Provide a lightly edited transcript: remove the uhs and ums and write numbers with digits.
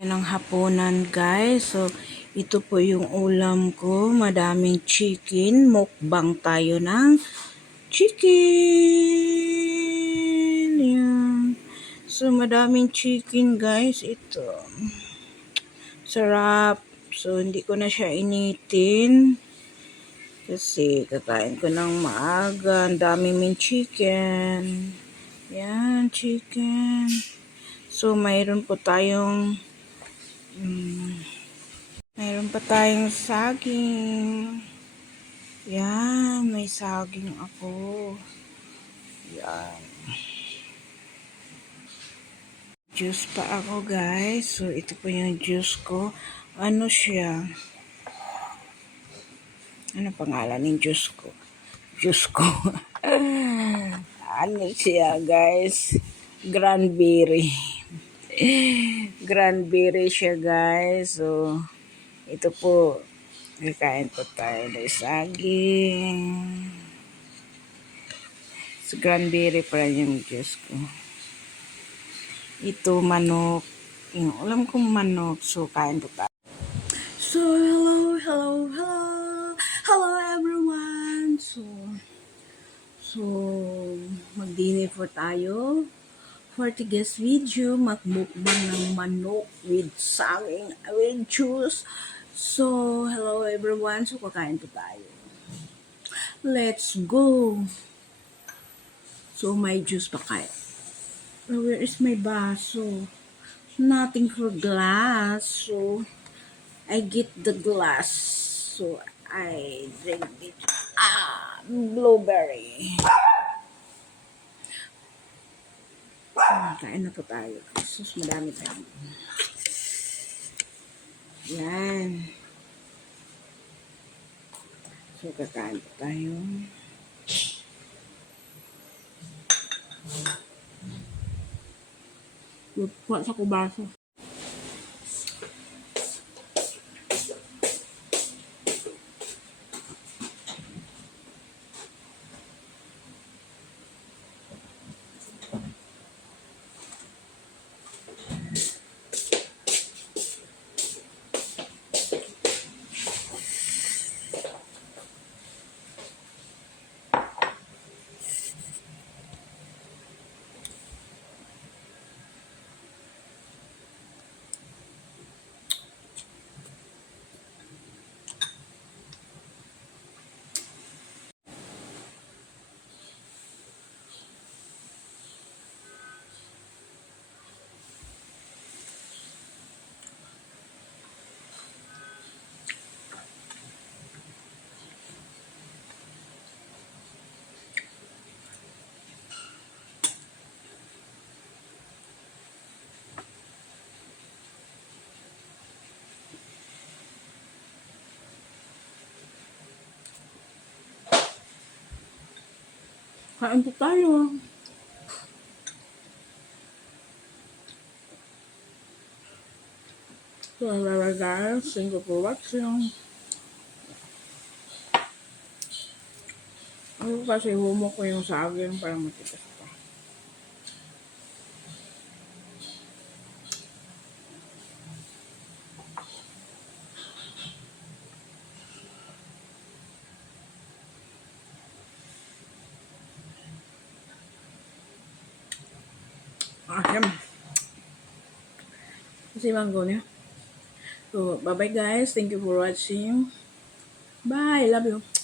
Ng hapunan guys. So, ito po yung ulam ko. Madaming chicken. Mukbang tayo ng chicken. Yan. So, madaming chicken guys. Ito. Sarap. So, hindi ko na siya initin. Kasi, kakain ko ng maaga. Ang dami ming chicken. Yan, chicken. So, mayroon po tayong mayroon pa tayong saging. Yan, may saging ako. Yan. Juice pa ako guys. So, ito po yung juice ko. Ano siya? Ano pangalan ng juice ko? Juice ko. Ano siya guys? Cranberry. Cranberry siya guys. So, ito po. Kakain po tayo ng saging. So, cranberry pa rin yung juice ko. Ito, manok. Yung alam kong manok. So, kain po tayo. So, hello everyone. So, mag-dinner po tayo. For today's video, magmukbang ng manok with saging, with juice. So, hello everyone. So, kakain po tayo. Let's go. So, may juice pa kayo. Where is my baso? Nothing for glass. So, I get the glass. So, I drink it. Blueberry. Kain na po tayo. Sus, madami tayo. Yan. So, kakain po tayo. Lupa sa kubaso. Kain po tayo. So, guys, thank you for watching. Ako kasi humok ko yung saging para matigas pa. Yan. Kasi mango niya. So, bye-bye guys. Thank you for watching. Bye. Love you.